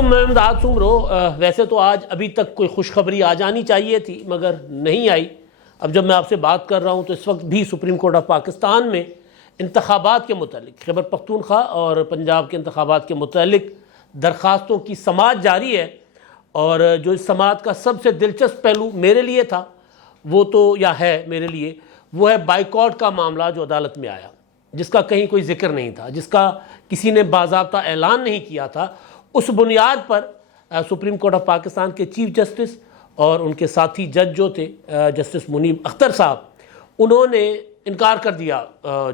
علیکم، میں امداد سمرو۔ ویسے تو آج ابھی تک کوئی خوشخبری آ جانی چاہیے تھی مگر نہیں آئی۔ اب جب میں آپ سے بات کر رہا ہوں تو اس وقت بھی سپریم کورٹ آف پاکستان میں انتخابات کے متعلق، خیبر پختونخوا اور پنجاب کے انتخابات کے متعلق درخواستوں کی سماعت جاری ہے، اور جو اس سماعت کا سب سے دلچسپ پہلو میرے لیے تھا وہ تو یا ہے میرے لیے وہ ہے بائیکاٹ کا معاملہ جو عدالت میں آیا، جس کا کہیں کوئی ذکر نہیں تھا، جس کا کسی نے باضابطہ اعلان نہیں کیا تھا۔ اس بنیاد پر سپریم کورٹ آف پاکستان کے چیف جسٹس اور ان کے ساتھی جج جو تھے جسٹس منیب اختر صاحب، انہوں نے انکار کر دیا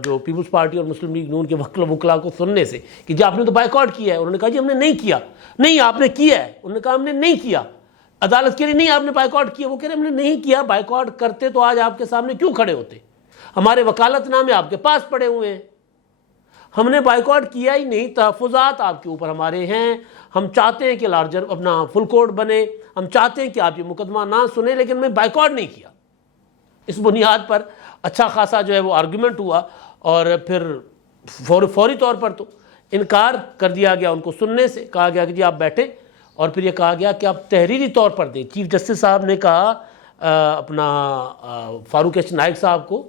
جو پیپلز پارٹی اور مسلم لیگ نون کے وکلاء کو سننے سے کہ جی آپ نے تو بائیکاٹ کیا ہے۔ انہوں نے کہا جی ہم نے نہیں کیا۔ نہیں، آپ نے کیا ہے۔ انہوں نے کہا ہم نے نہیں کیا۔ عدالت کہہ رہی نہیں آپ نے بائیکاٹ کیا، وہ کہہ رہے ہم نے نہیں کیا۔ بائیکاٹ کرتے تو آج آپ کے سامنے کیوں کھڑے ہوتے؟ ہمارے وکالت نامے آپ کے پاس پڑے ہوئے ہیں۔ ہم نے بائیکاٹ کیا ہی نہیں، تحفظات آپ کے اوپر ہمارے ہیں۔ ہم چاہتے ہیں کہ لارجر اپنا فل کورٹ بنے، ہم چاہتے ہیں کہ آپ یہ مقدمہ نہ سنیں، لیکن میں بائیکاٹ نہیں کیا۔ اس بنیاد پر اچھا خاصا جو ہے وہ آرگومنٹ ہوا، اور پھر فوری طور پر تو انکار کر دیا گیا ان کو سننے سے۔ کہا گیا کہ جی آپ بیٹھیں، اور پھر یہ کہا گیا کہ آپ تحریری طور پر دیں۔ چیف جسٹس صاحب نے کہا اپنا فاروق ایچ نائک صاحب کو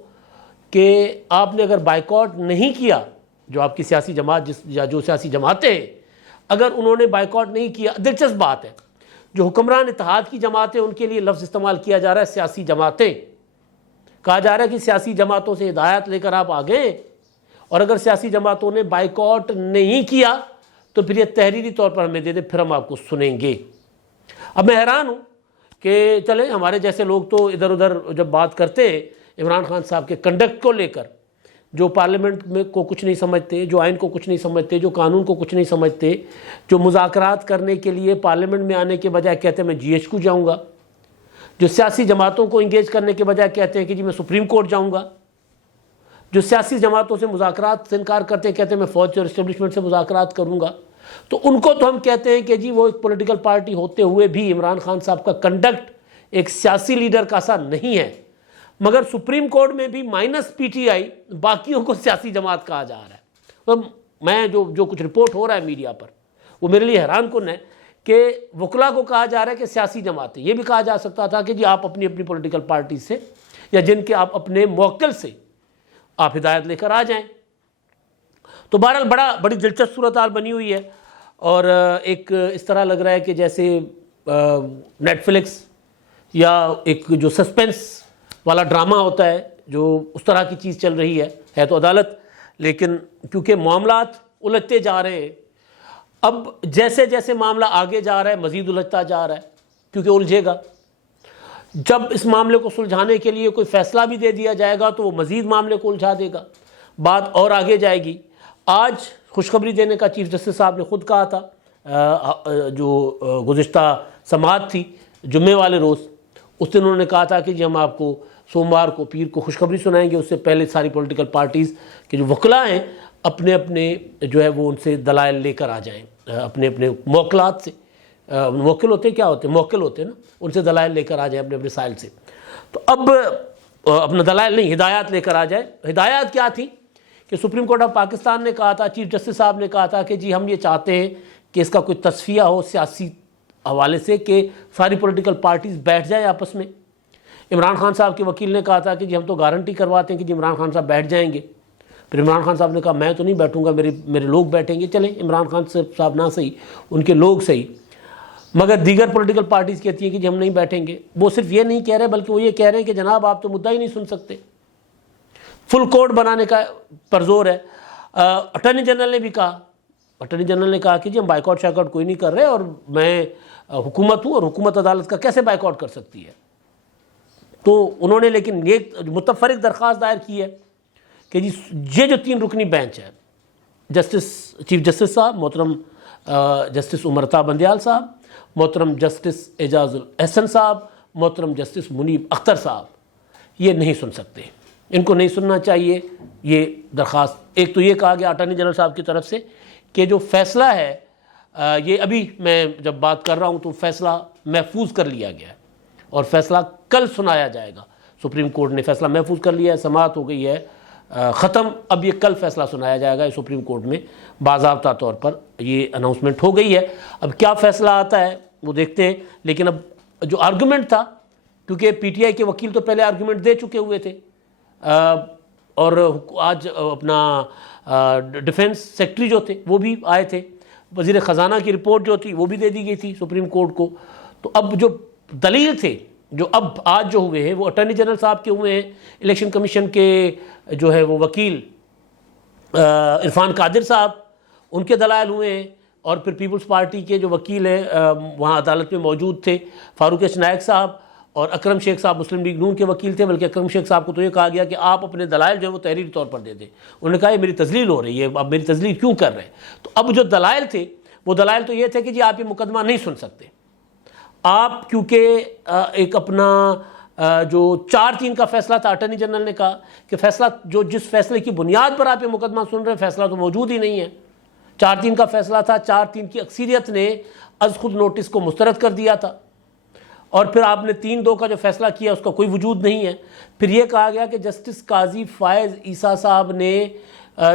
کہ آپ نے اگر بائیکاٹ نہیں کیا، جو آپ کی سیاسی جماعت یا جو سیاسی جماعتیں ہیں، اگر انہوں نے بائیکاٹ نہیں کیا، دلچسپ بات ہے جو حکمران اتحاد کی جماعتیں ان کے لیے لفظ استعمال کیا جا رہا ہے سیاسی جماعتیں، کہا جا رہا ہے کہ سیاسی جماعتوں سے ہدایت لے کر آپ آگئے، اور اگر سیاسی جماعتوں نے بائیکاٹ نہیں کیا تو پھر یہ تحریری طور پر ہمیں دے دیں، پھر ہم آپ کو سنیں گے۔ اب میں حیران ہوں کہ چلیں ہمارے جیسے لوگ تو ادھر ادھر جب بات کرتے ہیں عمران خان صاحب کے کنڈکٹ کو لے کر، جو پارلیمنٹ میں کو کچھ نہیں سمجھتے، جو آئین کو کچھ نہیں سمجھتے، جو قانون کو کچھ نہیں سمجھتے، جو مذاکرات کرنے کے لیے پارلیمنٹ میں آنے کے بجائے کہتے ہیں میں جی ایچ کو جاؤں گا، جو سیاسی جماعتوں کو انگیج کرنے کے بجائے کہتے ہیں کہ جی میں سپریم کورٹ جاؤں گا، جو سیاسی جماعتوں سے مذاکرات سے انکار کرتے ہیں کہتے ہیں میں فوج اور اسٹیبلشمنٹ سے مذاکرات کروں گا، تو ان کو تو ہم کہتے ہیں کہ جی وہ ایک پولیٹیکل پارٹی ہوتے ہوئے بھی عمران خان صاحب کا کنڈکٹ ایک سیاسی لیڈر کا سا نہیں ہے۔ مگر سپریم کورٹ میں بھی مائنس پی ٹی آئی باقیوں کو سیاسی جماعت کہا جا رہا ہے۔ تو میں جو کچھ رپورٹ ہو رہا ہے میڈیا پر وہ میرے لیے حیران کن ہے کہ وکلاء کو کہا جا رہا ہے کہ سیاسی جماعتیں، یہ بھی کہا جا سکتا تھا کہ جی آپ اپنی اپنی پولیٹیکل پارٹی سے یا جن کے آپ اپنے موکل سے آپ ہدایت لے کر آ جائیں۔ تو بہرحال بڑی دلچسپ صورتحال بنی ہوئی ہے، اور ایک اس طرح لگ رہا ہے کہ جیسے نیٹ فلکس یا ایک جو سسپینس والا ڈرامہ ہوتا ہے، جو اس طرح کی چیز چل رہی ہے تو عدالت، لیکن کیونکہ معاملات الجھتے جا رہے ہیں، اب جیسے جیسے معاملہ آگے جا رہا ہے مزید الجھتا جا رہا ہے، کیونکہ الجھے گا۔ جب اس معاملے کو سلجھانے کے لیے کوئی فیصلہ بھی دے دیا جائے گا تو وہ مزید معاملے کو الجھا دے گا، بات اور آگے جائے گی۔ آج خوشخبری دینے کا چیف جسٹس صاحب نے خود کہا تھا، جو گزشتہ سماعت تھی جمعے والے روز، اس دن انہوں نے کہا تھا کہ جی ہم آپ کو سوموار کو پیر کو خوشخبری سنائیں گے، اس سے پہلے ساری پولیٹیکل پارٹیز کے جو وکلاء ہیں اپنے اپنے جو ہے وہ ان سے دلائل لے کر آ جائیں، اپنے اپنے موکلات سے، موکل ہوتے کیا ہوتے ہیں، موکل ہوتے ہیں نا، ان سے دلائل لے کر آ جائیں اپنے اپنے سائل سے۔ تو اب اپنا دلائل نہیں، ہدایات لے کر آ جائیں۔ ہدایات کیا تھی کہ سپریم کورٹ آف پاکستان نے کہا تھا، چیف جسٹس صاحب نے کہا تھا کہ جی ہم یہ چاہتے ہیں کہ اس کا کوئی تصفیہ ہو سیاسی حوالے سے، کہ ساری پولیٹیکل پارٹیز بیٹھ جائیں آپس میں۔ عمران خان صاحب کے وکیل نے کہا تھا کہ جی ہم تو گارنٹی کرواتے ہیں کہ جی عمران خان صاحب بیٹھ جائیں گے۔ پھر عمران خان صاحب نے کہا میں تو نہیں بیٹھوں گا، میرے لوگ بیٹھیں گے۔ چلیں عمران خان صاحب نہ صحیح، ان کے لوگ صحیح، مگر دیگر پولیٹیکل پارٹیز کہتی ہیں کہ جی ہم نہیں بیٹھیں گے۔ وہ صرف یہ نہیں کہہ رہے بلکہ وہ یہ کہہ رہے ہیں کہ جناب آپ تو مدعا ہی نہیں سن سکتے، فل کورٹ بنانے کا پر زور ہے۔ اٹارنی جنرل نے بھی کہا، اٹارنی جنرل نے کہا کہ جی ہم بائیکاٹ شائیکاٹ کوئی نہیں کر رہے، اور میں حکومت ہوں اور حکومت عدالت کا کیسے بائیکاٹ کر سکتی ہے۔ تو انہوں نے لیکن ایک متفرق درخواست دائر کی ہے کہ جی یہ جو 3 رکنی بینچ ہے، چیف جسٹس صاحب محترم جسٹس عمرتا بندیال صاحب، محترم جسٹس اعجاز الاحسن صاحب، محترم جسٹس منیب اختر صاحب، یہ نہیں سن سکتے، ان کو نہیں سننا چاہیے یہ درخواست۔ ایک تو یہ کہا گیا اٹارنی جنرل صاحب کی طرف سے کہ جو فیصلہ ہے یہ ابھی میں جب بات کر رہا ہوں تو فیصلہ محفوظ کر لیا گیا ہے، اور فیصلہ کل سنایا جائے گا۔ سپریم کورٹ نے فیصلہ محفوظ کر لیا ہے، سماعت ہو گئی ہے ختم. اب یہ کل فیصلہ سنایا جائے گا سپریم کورٹ میں باضابطہ طور پر. یہ اناؤنسمنٹ ہو گئی ہے. اب کیا فیصلہ آتا ہے وہ دیکھتے ہیں. لیکن اب جو آرگومنٹ تھا, کیونکہ پی ٹی آئی کے وکیل تو پہلے آرگومنٹ دے چکے ہوئے تھے, اور آج اپنا ڈیفنس سیکٹری جو تھے وہ بھی آئے تھے, وزیر خزانہ کی رپورٹ جو تھی وہ بھی دے دی گئی تھی سپریم کورٹ کو. تو اب جو دلیل تھے جو اب آج جو ہوئے ہیں وہ اٹارنی جنرل صاحب کے ہوئے ہیں, الیکشن کمیشن کے جو ہے وہ وکیل عرفان قادر صاحب ان کے دلائل ہوئے ہیں, اور پھر پیپلز پارٹی کے جو وکیل ہیں وہاں عدالت میں موجود تھے فاروق ایس نائک صاحب, اور اکرم شیخ صاحب مسلم لیگ نون کے وکیل تھے. بلکہ اکرم شیخ صاحب کو تو یہ کہا گیا کہ آپ اپنے دلائل جو ہے وہ تحریری طور پر دے دیں. انہوں نے کہا یہ میری تذلیل ہو رہی ہے, اب میری تذلیل کیوں کر رہے ہیں. تو اب جو دلائل تھے وہ دلائل تو یہ تھے کہ جی آپ یہ مقدمہ نہیں سن سکتے آپ, کیونکہ ایک اپنا جو 4-3 کا فیصلہ تھا, اٹارنی جنرل نے کہا کہ فیصلہ جو جس فیصلے کی بنیاد پر آپ یہ مقدمہ سن رہے ہیں فیصلہ تو موجود ہی نہیں ہے. 4-3 کا فیصلہ تھا, 4-3 کی اکثریت نے از خود نوٹس کو مسترد کر دیا تھا, اور پھر آپ نے 3-2 کا جو فیصلہ کیا اس کا کوئی وجود نہیں ہے. پھر یہ کہا گیا کہ جسٹس قاضی فائز عیسیٰ صاحب نے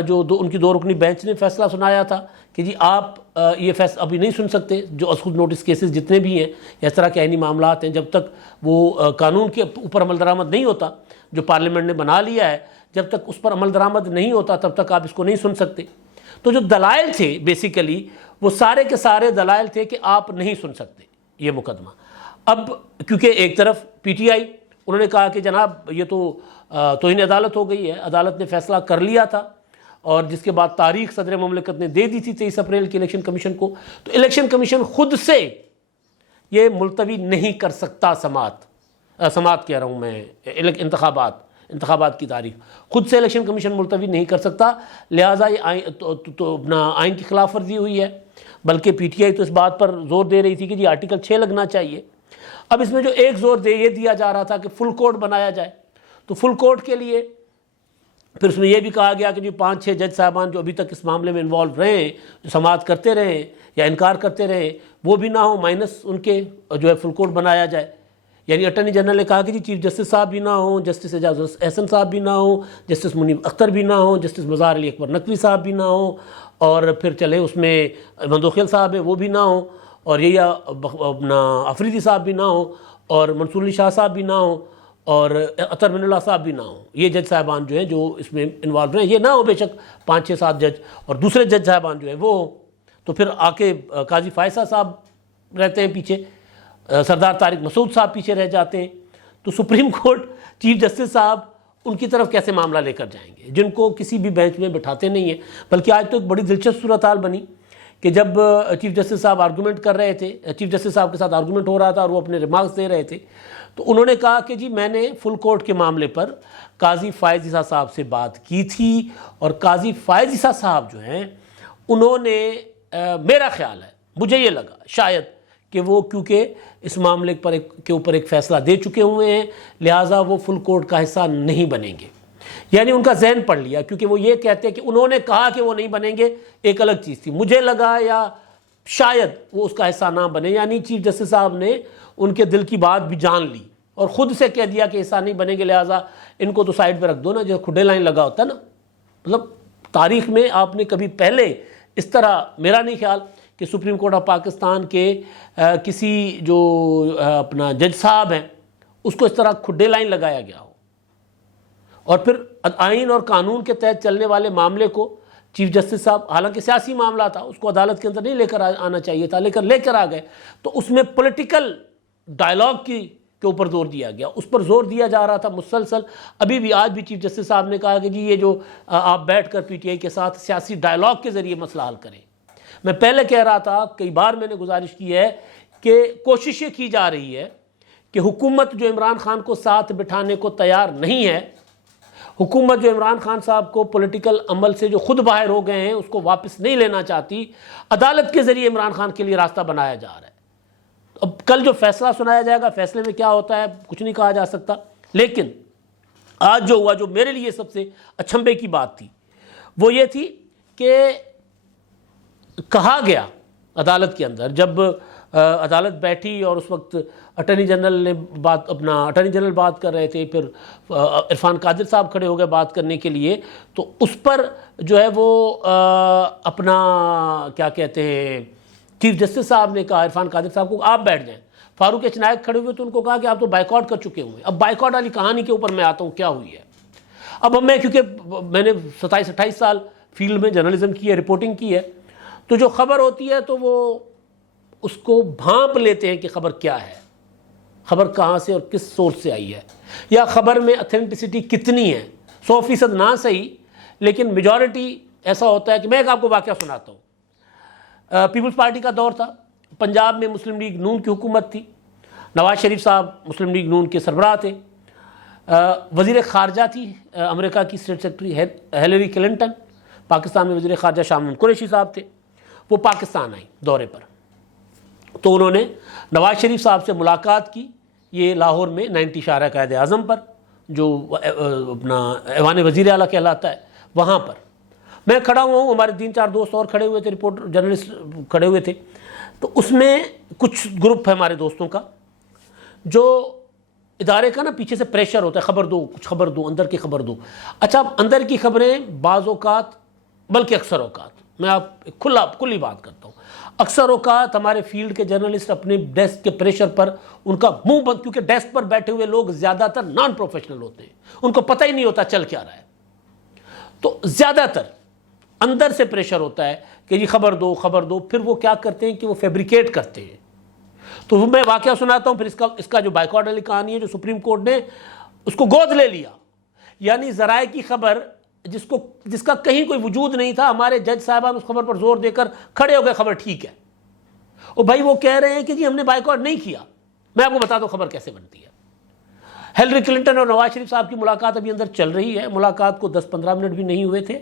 جو ان کی 2 رکنی بینچ نے فیصلہ سنایا تھا کہ جی آپ یہ فیصلہ ابھی نہیں سن سکتے, جو از خود نوٹس کیسز جتنے بھی ہیں یا اس طرح کے عینی معاملات ہیں, جب تک وہ قانون کے اوپر عمل درآمد نہیں ہوتا جو پارلیمنٹ نے بنا لیا ہے, جب تک اس پر عمل درآمد نہیں ہوتا تب تک آپ اس کو نہیں سن سکتے. تو جو دلائل تھے بیسیکلی وہ سارے کے سارے دلائل تھے کہ آپ نہیں سن سکتے یہ مقدمہ. اب کیونکہ ایک طرف پی ٹی آئی انہوں نے کہا کہ جناب یہ تو توہین عدالت ہو گئی ہے, عدالت نے فیصلہ کر لیا تھا, اور جس کے بعد تاریخ صدر مملکت نے دے دی تھی 23 اپریل کی الیکشن کمیشن کو, تو الیکشن کمیشن خود سے یہ ملتوی نہیں کر سکتا. سماعت کہہ رہا ہوں میں, انتخابات کی تاریخ خود سے الیکشن کمیشن ملتوی نہیں کر سکتا, لہٰذا یہ تو اپنا آئین کی خلاف ورزی ہوئی ہے. بلکہ پی ٹی آئی تو اس بات پر زور دے رہی تھی کہ جی آرٹیکل 6 لگنا چاہیے. اب اس میں جو ایک زور یہ دیا جا رہا تھا کہ فل کورٹ بنایا جائے, تو فل کورٹ کے لیے پھر اس میں یہ بھی کہا گیا کہ جو 5-6 جج صاحبان جو ابھی تک اس معاملے میں انوالو رہے ہیں, جو سماعت کرتے رہے ہیں یا انکار کرتے رہے, وہ بھی نہ ہوں, مائنس ان کے جو ہے فل کورٹ بنایا جائے. یعنی اٹارنی جنرل نے کہا کہ جی چیف جسٹس صاحب بھی نہ ہوں, جسٹس اعجاز احسن صاحب بھی نہ ہوں, جسٹس منیب اختر بھی نہ ہوں, جسٹس مظاہر علی اکبر نقوی صاحب بھی نہ ہوں, اور پھر چلے اس میں مندوخیل صاحب ہیں وہ بھی نہ ہوں, اور یہ اپنا افریدی صاحب بھی نہ ہوں, اور منصور علی شاہ صاحب بھی نہ ہوں, اور اطہر من اللہ صاحب بھی نہ ہوں. یہ جج صاحبان جو ہیں جو اس میں انوالو ہیں یہ نہ ہو, بے شک 5-6-7 جج, اور دوسرے جج صاحبان جو ہیں وہ ہوں. تو پھر آ کے قاضی فائزہ صاحب رہتے ہیں پیچھے, سردار طارق مسعود صاحب پیچھے رہ جاتے ہیں. تو سپریم کورٹ چیف جسٹس صاحب ان کی طرف کیسے معاملہ لے کر جائیں گے, جن کو کسی بھی بینچ میں بٹھاتے نہیں ہیں. بلکہ آج تو ایک بڑی دلچسپ صورتحال بنی کہ جب چیف جسٹس صاحب آرگومنٹ کر رہے تھے, چیف جسٹس صاحب کے ساتھ آرگومنٹ ہو رہا تھا اور وہ اپنے ریمارکس دے رہے تھے, تو انہوں نے کہا کہ جی میں نے فل کورٹ کے معاملے پر قاضی فائز عیسیٰ صاحب سے بات کی تھی, اور قاضی فائز عیسیٰ صاحب جو ہیں انہوں نے میرا خیال ہے, مجھے یہ لگا شاید کہ وہ کیونکہ اس معاملے کے اوپر ایک فیصلہ دے چکے ہوئے ہیں لہٰذا وہ فل کورٹ کا حصہ نہیں بنیں گے. یعنی ان کا ذہن پڑھ لیا, کیونکہ وہ یہ کہتے ہیں کہ انہوں نے کہا کہ وہ نہیں بنیں گے, ایک الگ چیز تھی, مجھے لگا یا شاید وہ اس کا حصہ نہ بنے. یعنی چیف جسٹس صاحب نے ان کے دل کی بات بھی جان لی اور خود سے کہہ دیا کہ حصہ نہیں بنیں گے, لہٰذا ان کو تو سائڈ پہ رکھ دو نا, جو کھڈے لائن لگا ہوتا ہے نا. مطلب تاریخ میں آپ نے کبھی پہلے اس طرح, میرا نہیں خیال کہ سپریم کورٹ آف پاکستان کے کسی جو اپنا جج صاحب ہیں اس کو اس طرح کھڈے لائن لگایا گیا ہو. اور پھر آئین اور قانون کے تحت چلنے والے معاملے کو چیف جسٹس صاحب, حالانکہ سیاسی معاملہ تھا, اس کو عدالت کے اندر نہیں لے کر آنا چاہیے تھا, لے کر آ گئے, تو اس میں پولیٹیکل ڈائلاگ کے اوپر زور دیا گیا, اس پر زور دیا جا رہا تھا مسلسل. ابھی بھی آج بھی چیف جسٹس صاحب نے کہا کہ جی یہ جو آپ بیٹھ کر پی ٹی آئی کے ساتھ سیاسی ڈائلاگ کے ذریعے مسئلہ حل کریں. میں پہلے کہہ رہا تھا, کئی بار میں نے گزارش کی ہے کہ کوشش یہ کی جا رہی ہے کہ حکومت جو عمران خان کو ساتھ بٹھانے کو تیار نہیں ہے, حکومت جو عمران خان صاحب کو پولیٹیکل عمل سے جو خود باہر ہو گئے ہیں اس کو واپس نہیں لینا چاہتی, عدالت کے ذریعے عمران خان کے لیے راستہ بنایا جا رہا ہے. اب کل جو فیصلہ سنایا جائے گا, فیصلے میں کیا ہوتا ہے کچھ نہیں کہا جا سکتا, لیکن آج جو ہوا, جو میرے لیے سب سے اچنبھے کی بات تھی وہ یہ تھی کہ کہا گیا عدالت کے اندر, جب عدالت بیٹھی اور اس وقت اٹارنی جنرل بات کر رہے تھے، پھر عرفان قادر صاحب کھڑے ہو گئے بات کرنے کے لیے، تو اس پر جو ہے وہ اپنا کیا کہتے ہیں چیف جسٹس صاحب نے کہا عرفان قادر صاحب کو آپ بیٹھ جائیں، فاروق ایچ نائک کھڑے ہوئے تو ان کو کہا کہ آپ تو بائیکاٹ کر چکے ہوئے ہیں۔ اب بائیکاٹ والی کہانی کے اوپر میں آتا ہوں کیا ہوئی ہے۔ اب میں کیونکہ میں نے 27-28 سال فیلڈ میں جرنلزم کی ہے، رپورٹنگ کی ہے، تو جو خبر ہوتی ہے تو وہ اس کو بھانپ لیتے ہیں کہ خبر کیا ہے، خبر کہاں سے اور کس سورس سے آئی ہے، یا خبر میں اتھینٹسٹی کتنی ہے۔ 100% نہ صحیح، لیکن میجورٹی ایسا ہوتا ہے کہ میں ایک آپ کو واقعہ سناتا ہوں۔ پیپلز پارٹی کا دور تھا، پنجاب میں مسلم لیگ نون کی حکومت تھی، نواز شریف صاحب مسلم لیگ نون کے سربراہ تھے، وزیر خارجہ تھی امریکہ کی state secretary Hillary Clinton, Pakistan میں وزیر خارجہ شاہ محمود قریشی صاحب تھے، وہ پاکستان آئیں دورے پر، تو انہوں نے نواز شریف صاحب سے ملاقات کی، یہ لاہور میں 90 شاہراہ قائد اعظم پر جو اپنا ایوان وزیر اعلیٰ کہلاتا ہے وہاں پر۔ میں کھڑا ہوا ہوں، ہمارے 3-4 دوست اور کھڑے ہوئے تھے، رپورٹر جرنلسٹ کھڑے ہوئے تھے، تو اس میں کچھ گروپ ہے ہمارے دوستوں کا جو ادارے کا نا پیچھے سے پریشر ہوتا ہے، خبر دو، کچھ خبر دو، اندر کی خبر دو۔ اچھا، اب اندر کی خبریں بعض اوقات بلکہ اکثر اوقات، میں آپ کھلی بات کرتا ہوں، اکثر اوقات ہمارے فیلڈ کے جرنلسٹ اپنے ڈیسک کے پریشر پر ان کا منہ بند، کیونکہ ڈیسک پر بیٹھے ہوئے لوگ زیادہ تر نان پروفیشنل ہوتے ہیں، ان کو پتہ ہی نہیں ہوتا چل کیا رہا ہے، تو زیادہ تر اندر سے پریشر ہوتا ہے کہ جی خبر دو، پھر وہ کیا کرتے ہیں کہ وہ فیبریکیٹ کرتے ہیں۔ تو میں واقعہ سناتا ہوں، پھر اس کا جو بائیکاٹ والی کہانی ہے جو سپریم کورٹ نے اس کو گود لے لیا، یعنی ذرائع کی خبر جس کا کہیں کوئی وجود نہیں تھا، ہمارے جج صاحبان اس خبر پر زور دے کر کھڑے ہو گئے خبر ٹھیک ہے، اور بھائی وہ کہہ رہے ہیں کہ جی ہم نے بائیکاٹ نہیں کیا۔ میں آپ کو بتا دوں خبر کیسے بنتی ہے۔ ہیلری کلنٹن اور نواز شریف صاحب کی ملاقات ابھی اندر چل رہی ہے، ملاقات کو 10-15 منٹ بھی نہیں ہوئے تھے،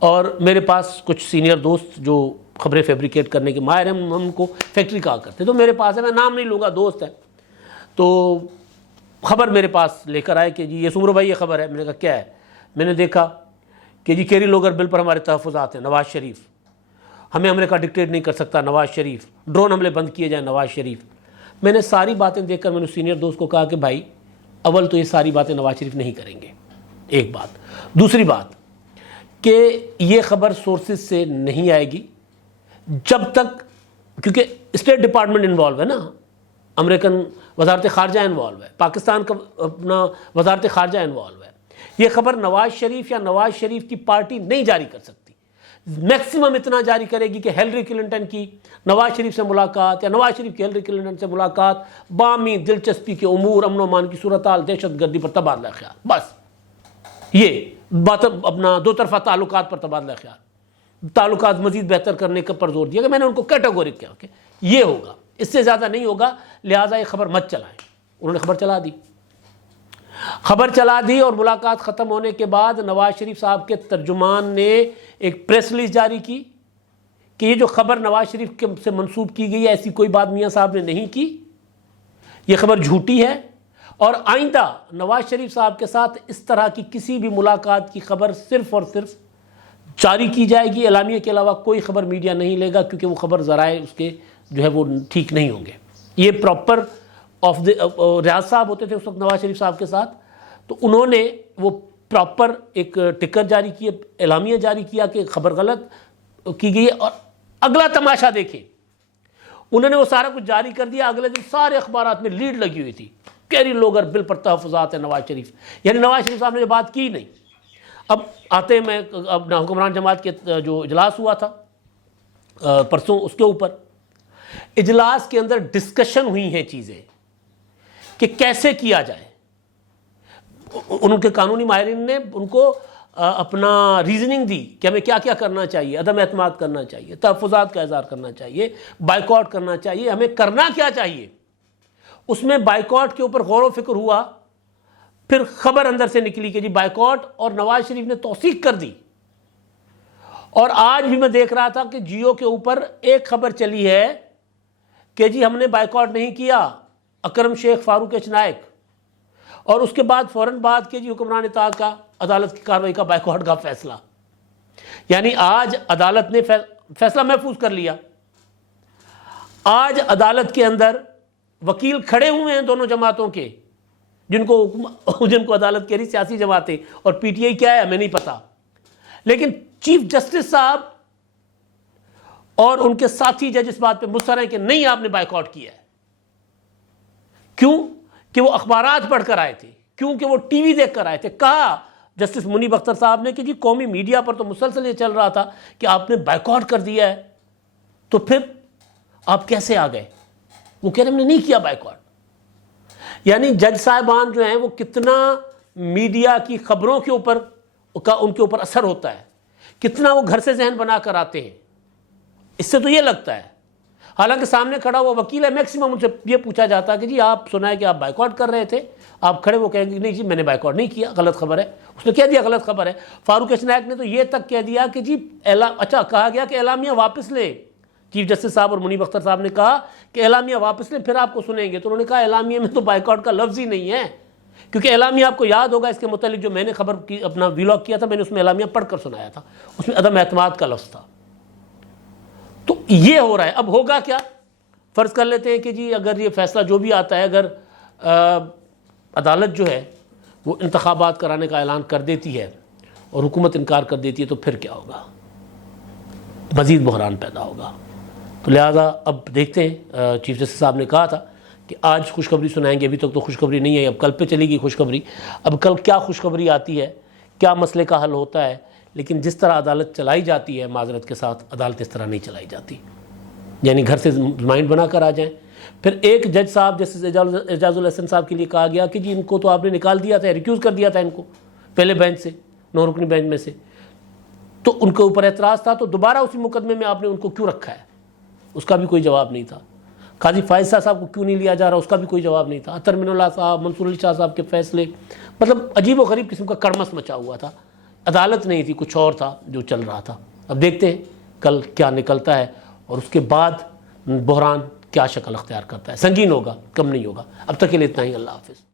اور میرے پاس کچھ سینئر دوست جو خبریں فیبریکیٹ کرنے کے ماہر ہیں، ہم کو فیکٹری کہا کرتے، تو میرے پاس ہے، میں نام نہیں لوں گا، دوست ہے، تو خبر میرے پاس لے کر آئے کہ جی یہ سمرو بھائی یہ خبر ہے۔ میں نے کہا کیا ہے؟ میں نے دیکھا کہ جی کیری لوگر بل پر ہمارے تحفظات ہیں، نواز شریف، ہمیں امریکہ ڈکٹیٹ نہیں کر سکتا، نواز شریف، ڈرون حملے بند کیے جائیں، نواز شریف۔ میں نے ساری باتیں دیکھ کر میں نے سینئر دوست کو کہا کہ بھائی اول تو یہ ساری باتیں نواز شریف نہیں کریں گے، ایک بات۔ دوسری بات کہ یہ خبر سورسز سے نہیں آئے گی جب تک، کیونکہ اسٹیٹ ڈپارٹمنٹ انوالو ہے نا، امریکن وزارت خارجہ انوالو ہے، پاکستان کا اپنا وزارت خارجہ انوالو ہے، یہ خبر نواز شریف یا نواز شریف کی پارٹی نہیں جاری کر سکتی۔ میکسیمم اتنا جاری کرے گی کہ ہیلری کلنٹن کی نواز شریف سے ملاقات یا نواز شریف کی ہیلری کلنٹن سے ملاقات بامی دلچسپی کے امور، امن و امان کی صورتحال، دہشت گردی پر تبادلہ خیال، بس یہ بات، اپنا دو طرفہ تعلقات پر تبادلہ خیال، تعلقات مزید بہتر کرنے پر زور دیا کہ میں نے ان کو کیٹیگورک کیا کہ یہ ہوگا، اس سے زیادہ نہیں ہوگا، لہٰذا یہ خبر مت چلائیں۔ انہوں نے خبر چلا دی اور ملاقات ختم ہونے کے بعد نواز شریف صاحب کے ترجمان نے ایک پریس ریلیز جاری کی کہ یہ جو خبر نواز شریف سے منسوب کی گئی ہے ایسی کوئی بات میاں صاحب نے نہیں کی، یہ خبر جھوٹی ہے، اور آئندہ نواز شریف صاحب کے ساتھ اس طرح کی کسی بھی ملاقات کی خبر صرف اور صرف جاری کی جائے گی، اعلامیہ کے علاوہ کوئی خبر میڈیا نہیں لے گا، کیونکہ وہ خبر ذرائع اس کے جو ہے وہ ٹھیک نہیں ہوں گے۔ یہ پراپر ریاض صاحب ہوتے تھے اس وقت نواز شریف صاحب کے ساتھ، تو انہوں نے وہ پراپر ایک ٹکر جاری کیا، اعلامیہ جاری کیا کہ خبر غلط کی گئی ہے، اور اگلا تماشا دیکھیں، انہوں نے وہ سارا کچھ جاری کر دیا، اگلے دن سارے اخبارات میں لیڈ لگی ہوئی تھی، کیری لوگر بل پر تحفظات ہے نواز شریف، یعنی نواز شریف صاحب نے بات کی نہیں۔ اب آتے میں اپنا حکمران جماعت کے جو اجلاس ہوا تھا پرسوں، اس کے اوپر اجلاس کے اندر ڈسکشن ہوئی ہیں چیزیں کہ کیسے کیا جائے، ان کے قانونی ماہرین نے ان کو اپنا ریزننگ دی کہ ہمیں کیا کیا کرنا چاہیے، عدم اعتماد کرنا چاہیے، تحفظات کا اظہار کرنا چاہیے، بائیکاٹ کرنا چاہیے، ہمیں کرنا کیا چاہیے۔ اس میں بائیکاٹ کے اوپر غور و فکر ہوا، پھر خبر اندر سے نکلی کہ جی بائیکاٹ، اور نواز شریف نے توثیق کر دی۔ اور آج بھی میں دیکھ رہا تھا کہ جیو کے اوپر ایک خبر چلی ہے کہ جی ہم نے بائیکاٹ نہیں کیا، اکرم شیخ، فاروق ایچ نائک، اور اس کے بعد فوراً بات کی جی حکمران اطاعت کا عدالت کی کارروائی کا بائیکاٹ کا فیصلہ، یعنی آج عدالت نے فیصلہ محفوظ کر لیا۔ آج عدالت کے اندر وکیل کھڑے ہوئے ہیں دونوں جماعتوں کے، جن کو عدالت کہہ رہی سیاسی جماعتیں، اور پی ٹی آئی کیا ہے ہمیں نہیں پتا، لیکن چیف جسٹس صاحب اور ان کے ساتھی جج اس بات پہ مصر ہیں کہ نہیں، آپ نے بائیکاٹ کیا ہے۔ کیوں؟ کہ وہ اخبارات پڑھ کر آئے تھے، کیونکہ وہ ٹی وی دیکھ کر آئے تھے۔ کہا جسٹس منیب اختر صاحب نے کہ جی قومی میڈیا پر تو مسلسل یہ چل رہا تھا کہ آپ نے بائیکاٹ کر دیا ہے، تو پھر آپ کیسے آ گئے؟ وہ کہہ رہے ہم نے نہیں کیا بائیکاٹ۔ یعنی جج صاحبان جو ہیں وہ کتنا میڈیا کی خبروں کے اوپر ان کے اوپر اثر ہوتا ہے، کتنا وہ گھر سے ذہن بنا کر آتے ہیں، اس سے تو یہ لگتا ہے۔ حالانکہ سامنے کھڑا ہوا وکیل ہے، میکسیمم ان سے یہ پوچھا جاتا ہے کہ جی آپ سنا ہے کہ آپ بائیکاٹ کر رہے تھے، آپ کھڑے، وہ کہیں گے نہیں جی میں نے بائیکاٹ نہیں کیا، غلط خبر ہے۔ اس نے کہہ دیا غلط خبر ہے۔ فاروق اشنائک نے تو یہ تک کہہ دیا کہ جی اچھا کہا گیا کہ اعلامیہ واپس لیں۔ چیف جسٹس صاحب اور منیب اختر صاحب نے کہا کہ اعلامیہ واپس لیں پھر آپ کو سنیں گے، تو انہوں نے کہا اعلامیہ میں تو بائیکاٹ کا لفظ ہی نہیں ہے، کیونکہ اعلامیہ آپ کو یاد ہوگا اس کے متعلق جو میں نے خبر کی اپنا ویلاگ کیا تھا، میں نے اس میں اعلامیہ پڑھ کر سنایا تھا، اس میں عدم اعتماد کا لفظ تھا۔ تو یہ ہو رہا ہے۔ اب ہوگا کیا؟ فرض کر لیتے ہیں کہ جی اگر یہ فیصلہ جو بھی آتا ہے، اگر عدالت جو ہے وہ انتخابات کرانے کا اعلان کر دیتی ہے اور حکومت انکار کر دیتی ہے، تو پھر کیا ہوگا؟ مزید بحران پیدا ہوگا۔ تو لہٰذا اب دیکھتے ہیں، چیف جسٹس صاحب نے کہا تھا کہ آج خوشخبری سنائیں گے، ابھی تک تو خوشخبری نہیں ہے، اب کل پہ چلے گی خوشخبری۔ اب کل کیا خوشخبری آتی ہے، کیا مسئلے کا حل ہوتا ہے، لیکن جس طرح عدالت چلائی جاتی ہے معذرت کے ساتھ، عدالت اس طرح نہیں چلائی جاتی، یعنی گھر سے مائنڈ بنا کر آ جائیں۔ پھر ایک جج صاحب جیسے اعجاز الحسن صاحب کے لیے کہا گیا کہ جی ان کو تو آپ نے نکال دیا تھا، ریکیوز کر دیا تھا ان کو پہلے بینچ سے، 9 رکنی بینچ میں سے، تو ان کے اوپر اعتراض تھا، تو دوبارہ اسی مقدمے میں آپ نے ان کو کیوں رکھا ہے؟ اس کا بھی کوئی جواب نہیں تھا۔ قاضی فائز صاحب کو کیوں نہیں لیا جا رہا، اس کا بھی کوئی جواب نہیں تھا۔ اطہر من اللہ صاحب، منصور علی شاہ صاحب کے فیصلے، مطلب عجیب و غریب قسم کا کڑمس مچا ہوا تھا۔ عدالت نہیں تھی، کچھ اور تھا جو چل رہا تھا۔ اب دیکھتے ہیں کل کیا نکلتا ہے، اور اس کے بعد بحران کیا شکل اختیار کرتا ہے۔ سنگین ہوگا، کم نہیں ہوگا۔ اب تک کے لیے اتنا ہی، اللہ حافظ۔